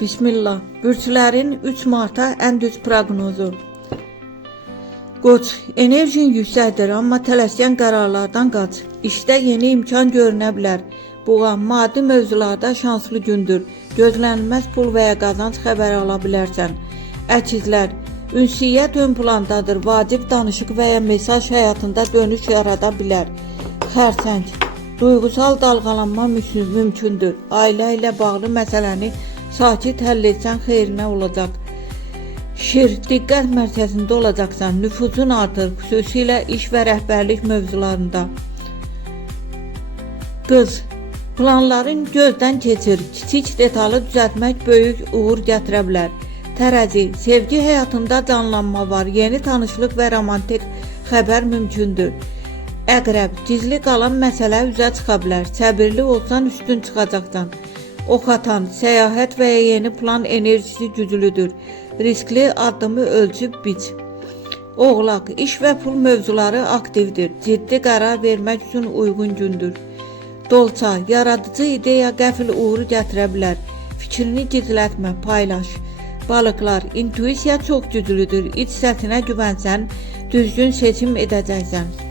Bismillah. Bürclərin 3 marta ən düz proqnozu. Qoç, enerjin yüksəkdir, amma tələskən qərarlardan qaç. İşdə yeni imkan görünə bilər. Boğa, maddi mövzularda şanslı gündür. Gözlənilməz pul və ya qazanc xəbəri ala bilərsən. Əkizlər, ünsiyyət ön plandadır. Vacib danışıq və ya mesaj həyatında dönüş yarada bilər. Xərçəng, duygusal dalğalanma mümkündür. Ailə ilə bağlı məsələni sakit həll etsən xeyrinə olacaq. Şir, diqqət mərkəzində olacaqsan, nüfuzun artır, xüsusilə iş və rəhbərlik mövzularında. Qız, planların gözdən keçir, kiçik detalı düzəltmək böyük uğur gətirə bilər. Tərəzi, sevgi həyatında canlanma var, yeni tanışlıq və romantik xəbər mümkündür. Əqrəb, gizli qalan məsələ üzə çıxa bilər, səbirli olsan üstün çıxacaqsan. Oxatan, səyahət və ya yeni plan enerjisi güclüdür. Riskli addımı ölçüb biç. Oğlaq, iş və pul mövzuları aktivdir. Ciddi qərar vermək üçün uyğun gündür. Dolça, yaradıcı ideya qəfil uğuru gətirə bilər. Fikrini gizlətmə, paylaş. Balıqlar, intuisiya çox güclüdür. İç səsinə güvənsən, düzgün seçim edəcəksən.